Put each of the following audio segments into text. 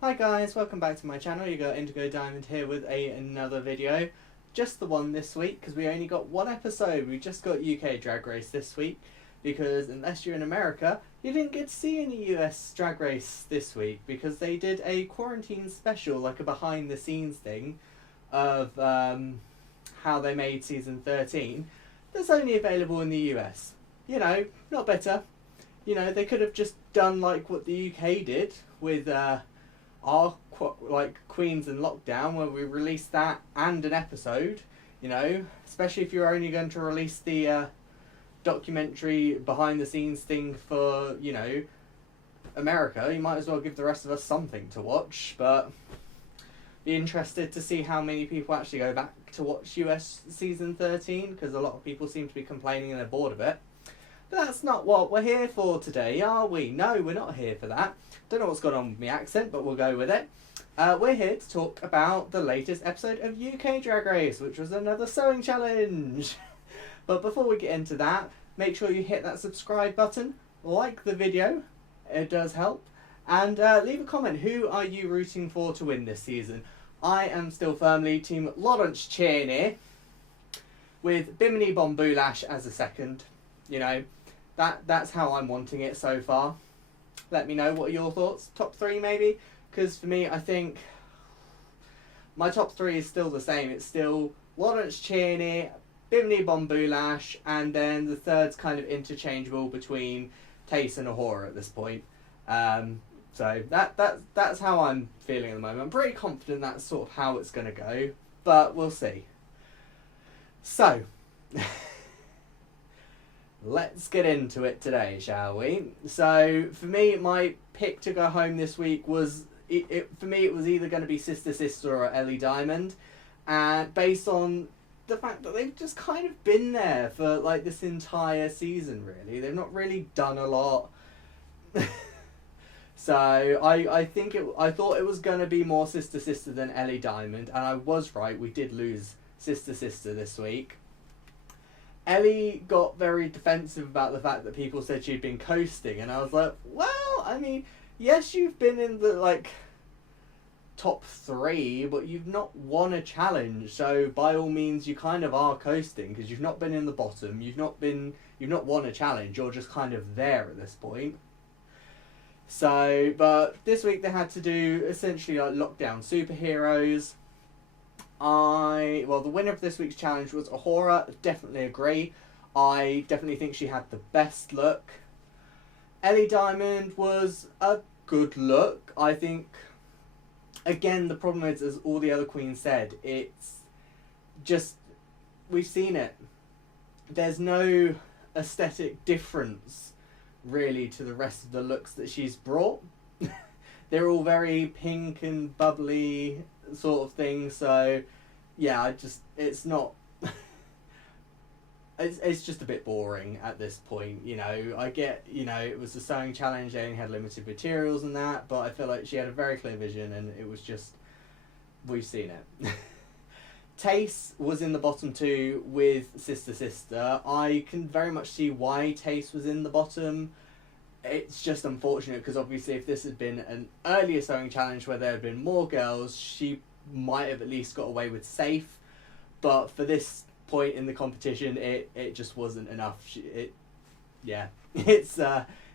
Hi guys, welcome back to my channel. You got Indigo Diamond here with another video. Just the one this week because we only got one episode. We just got UK Drag Race this week because unless you're in America, you didn't get to see any US Drag Race this week because they did a quarantine special, like a behind the scenes thing of how they made season 13 that's only available in the US. You know, not better. You know, they could have just done like what the UK did with our Queens in Lockdown, where we released that and an episode. You know, especially if you're only going to release the documentary behind the scenes thing for, you know, America, you might as well give the rest of us something to watch. But be interested to see how many people actually go back to watch US season 13, because a lot of people seem to be complaining and they're bored of it. But that's not what we're here for today, are we? No, we're not here for that. Don't know what's going on with my accent, but we'll go with it. We're here to talk about the latest episode of UK Drag Race, which was another sewing challenge. But before we get into that, make sure you hit that subscribe button, like the video, it does help, and leave a comment. Who are you rooting for to win this season? I am still firmly Team Lawrence Cheney, with Bimini Bomboulash as a second. You know, that's how I'm wanting it so far. Let me know, what are your thoughts? Top three maybe? Because for me, I think my top three is still the same. It's still Lawrence Cheney, Bimini Bomboulash, and then the third's kind of interchangeable between Tace and Ahura at this point. So that's how I'm feeling at the moment. I'm pretty confident that's sort of how it's going to go, but we'll see. So, let's get into it today, shall we? So, for me, my pick to go home this week was, for me, it was either going to be Sister Sister or Ellie Diamond. And based on the fact that they've just kind of been there for, like, this entire season, really. They've not really done a lot. So, I thought it was going to be more Sister Sister than Ellie Diamond. And I was right, we did lose Sister Sister this week. Ellie got very defensive about the fact that people said she'd been coasting, and I was like, well, I mean, yes, you've been in the, like, top three, but you've not won a challenge, so by all means you kind of are coasting, because you've not been in the bottom, you've not won a challenge, you're just kind of there at this point. So, but this week they had to do essentially like lockdown superheroes. Well, the winner of this week's challenge was Ahura. Definitely agree. I definitely think she had the best look. Ellie Diamond was a good look. I think, again, the problem is, as all the other queens said, it's just, we've seen it. There's no aesthetic difference, really, to the rest of the looks that she's brought. They're all very pink and bubbly sort of thing, so yeah, it's not it's just a bit boring at this point. You know, I get, you know, it was a sewing challenge, they only had limited materials and that, but I feel like she had a very clear vision, and it was just, we've seen it. Tace was in the bottom two with Sister Sister. I can very much see why Tace was in the bottom. It's just unfortunate because obviously if this had been an earlier sewing challenge where there had been more girls, she might have at least got away with safe. But for this point in the competition, it just wasn't enough. It's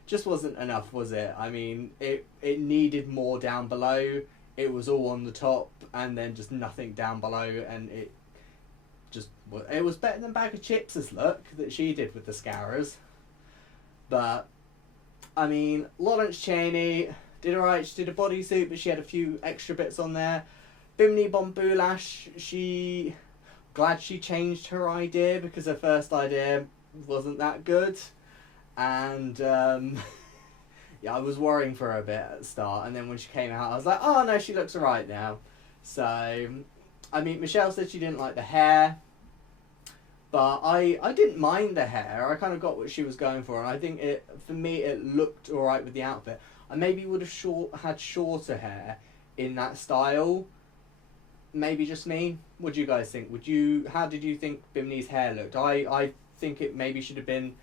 just wasn't enough, was it? I mean, it needed more down below. It was all on the top and then just nothing down below, and it was better than Bag of Chips' look that she did with the Scourers. But I mean, Lawrence Cheney did alright. She did a bodysuit, but she had a few extra bits on there. Bimini Bomboulash, glad she changed her idea, because her first idea wasn't that good. And yeah, I was worrying for her a bit at the start, and then when she came out, I was like, oh no, she looks alright now. So, I mean, Michelle said she didn't like the hair, but I didn't mind the hair. I kind of got what she was going for, and I think for me it looked alright with the outfit. I maybe would have had shorter hair in that style. Maybe just me. What do you guys think? How did you think Bimini's hair looked? I think it maybe should have been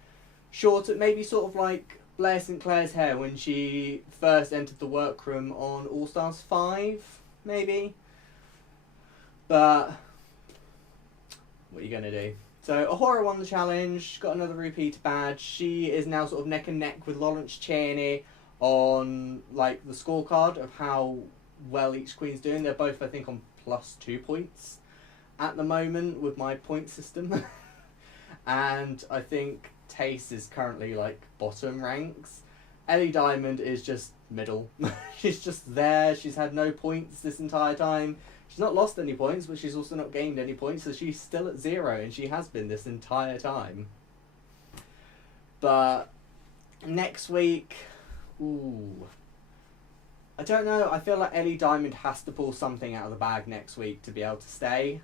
shorter, maybe sort of like Blair St. Clair's hair when she first entered the workroom on All Stars 5, maybe. But what are you going to do? So Ahura won the challenge, got another repeat badge. She is now sort of neck and neck with Lawrence Chaney on like the scorecard of how well each queen's doing. They're both, I think, on +2 points at the moment with my point system. And I think Tace is currently like bottom ranks. Ellie Diamond is just middle. She's just there. She's had no points this entire time. She's not lost any points, but she's also not gained any points, so she's still at 0, and she has been this entire time. But next week, ooh, I don't know. I feel like Ellie Diamond has to pull something out of the bag next week to be able to stay.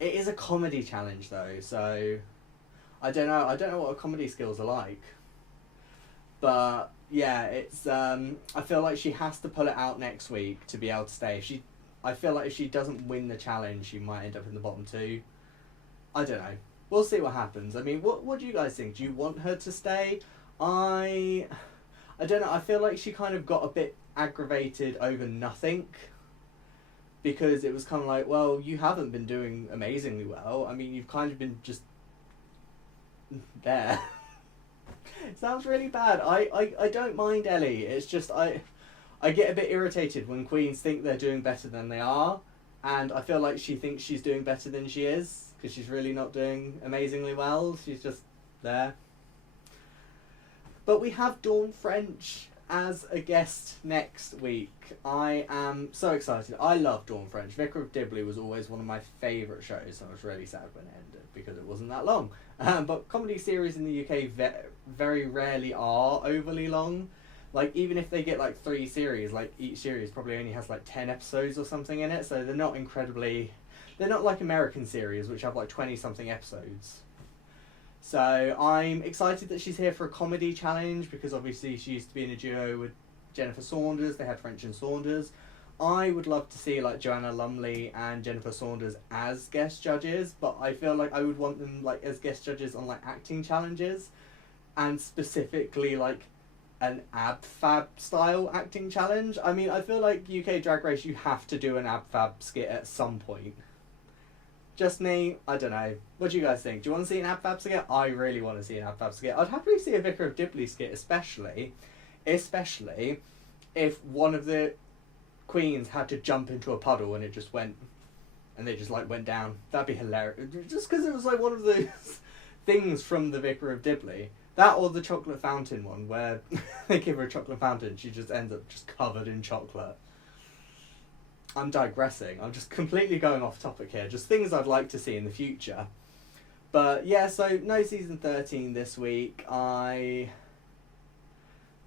It is a comedy challenge though, so I don't know. I don't know what her comedy skills are like. But yeah, it's I feel like she has to pull it out next week to be able to stay. I feel like if she doesn't win the challenge, she might end up in the bottom 2. I don't know. We'll see what happens. I mean, what do you guys think? Do you want her to stay? I don't know. I feel like she kind of got a bit aggravated over nothing. Because it was kind of like, well, you haven't been doing amazingly well. I mean, you've kind of been just there. It sounds really bad. I don't mind Ellie. It's just I get a bit irritated when queens think they're doing better than they are. And I feel like she thinks she's doing better than she is. Because she's really not doing amazingly well. She's just there. But we have Dawn French as a guest next week. I am so excited. I love Dawn French. Vicar of Dibley was always one of my favourite shows. I was really sad when it ended because it wasn't that long. But comedy series in the UK very rarely are overly long. Like, even if they get like 3 series, like each series probably only has like 10 episodes or something in it, so they're not incredibly... They're not like American series, which have like 20-something episodes. So I'm excited that she's here for a comedy challenge, because obviously she used to be in a duo with Jennifer Saunders. They had French and Saunders. I would love to see like Joanna Lumley and Jennifer Saunders as guest judges, but I feel like I would want them like as guest judges on like acting challenges, and specifically like an ab fab style acting challenge. I mean, I feel like UK Drag Race, you have to do an ab fab skit at some point. Just me, I don't know. What do you guys think? Do you want to see an ab fab skit? I really want to see an ab fab skit. I'd happily see a Vicar of Dibley skit, especially if one of the queens had to jump into a puddle and it just went, and they just like went down. That'd be hilarious. Just because it was like one of those things from the Vicar of Dibley. That or the chocolate fountain one, where they give her a chocolate fountain, she just ends up just covered in chocolate. I'm digressing. I'm just completely going off topic here. Just things I'd like to see in the future. But yeah, so no season 13 this week. I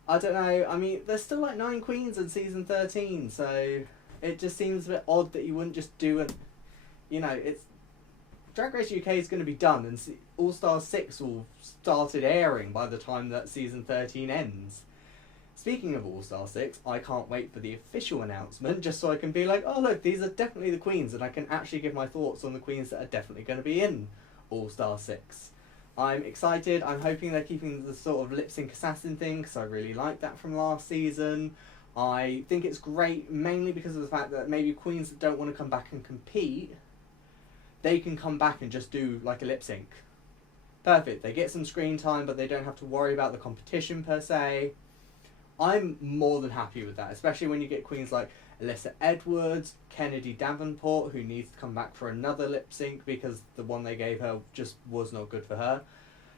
don't know. I mean, there's still like 9 queens in season 13, so it just seems a bit odd that you wouldn't just do it. You know, it's Drag Race UK is going to be done, and All Stars 6 will started airing by the time that season 13 ends. Speaking of All Star 6, I can't wait for the official announcement, just so I can be like, oh look, these are definitely the queens, and I can actually give my thoughts on the queens that are definitely going to be in All Star 6. I'm excited. I'm hoping they're keeping the sort of lip sync assassin thing, because I really liked that from last season. I think it's great, mainly because of the fact that maybe queens that don't want to come back and compete, they can come back and just do like a lip sync. Perfect. They get some screen time, but they don't have to worry about the competition per se. I'm more than happy with that, especially when you get queens like Alyssa Edwards, Kennedy Davenport, who needs to come back for another lip sync because the one they gave her just was not good for her.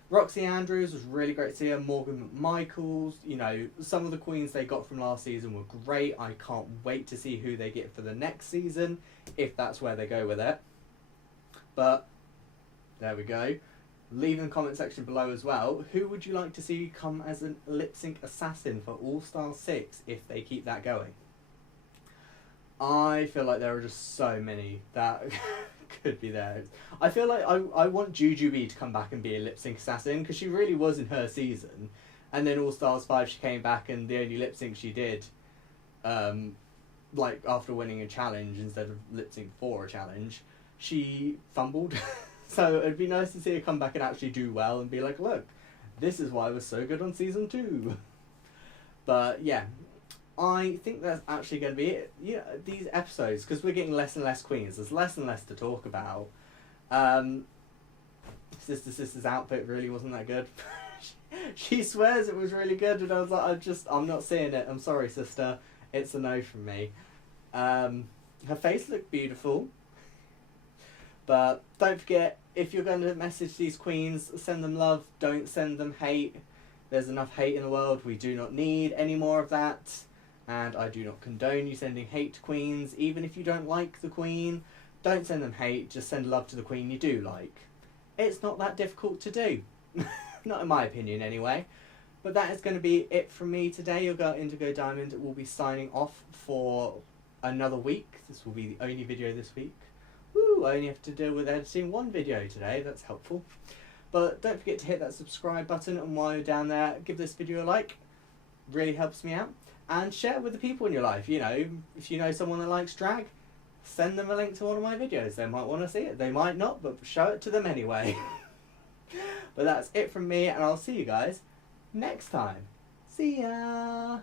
Roxy Andrews was really great to see her. Morgan McMichaels, you know, some of the queens they got from last season were great. I can't wait to see who they get for the next season, if that's where they go with it. But there we go. Leave in the comment section below as well, who would you like to see come as a lip sync assassin for All Star 6 if they keep that going? I feel like there are just so many that could be there. I feel like I want Jujubee to come back and be a lip sync assassin, because she really was in her season, and then All Stars 5 she came back and the only lip sync she did, like after winning a challenge instead of lip sync for a challenge, she fumbled. So it'd be nice to see her come back and actually do well and be like, look, This is why it was so good on season 2. But yeah, I think that's actually going to be it. Yeah, these episodes, because we're getting less and less queens. There's less and less to talk about. Sister's outfit really wasn't that good. She swears it was really good, and I was like, I'm not seeing it. I'm sorry, sister. It's a no from me. Her face looked beautiful. But don't forget, if you're going to message these queens, send them love. Don't send them hate. There's enough hate in the world. We do not need any more of that. And I do not condone you sending hate to queens. Even if you don't like the queen, don't send them hate. Just send love to the queen you do like. It's not that difficult to do. Not in my opinion, anyway. But that is going to be it from me today. Your girl Indigo Diamond will be signing off for another week. This will be the only video this week. Woo! I only have to deal with editing one video today. That's helpful. But don't forget to hit that subscribe button, and while you're down there, give this video a like. Really helps me out. And share it with the people in your life. You know, if you know someone that likes drag, send them a link to one of my videos. They might want to see it. They might not, but show it to them anyway. But that's it from me, and I'll see you guys next time. See ya!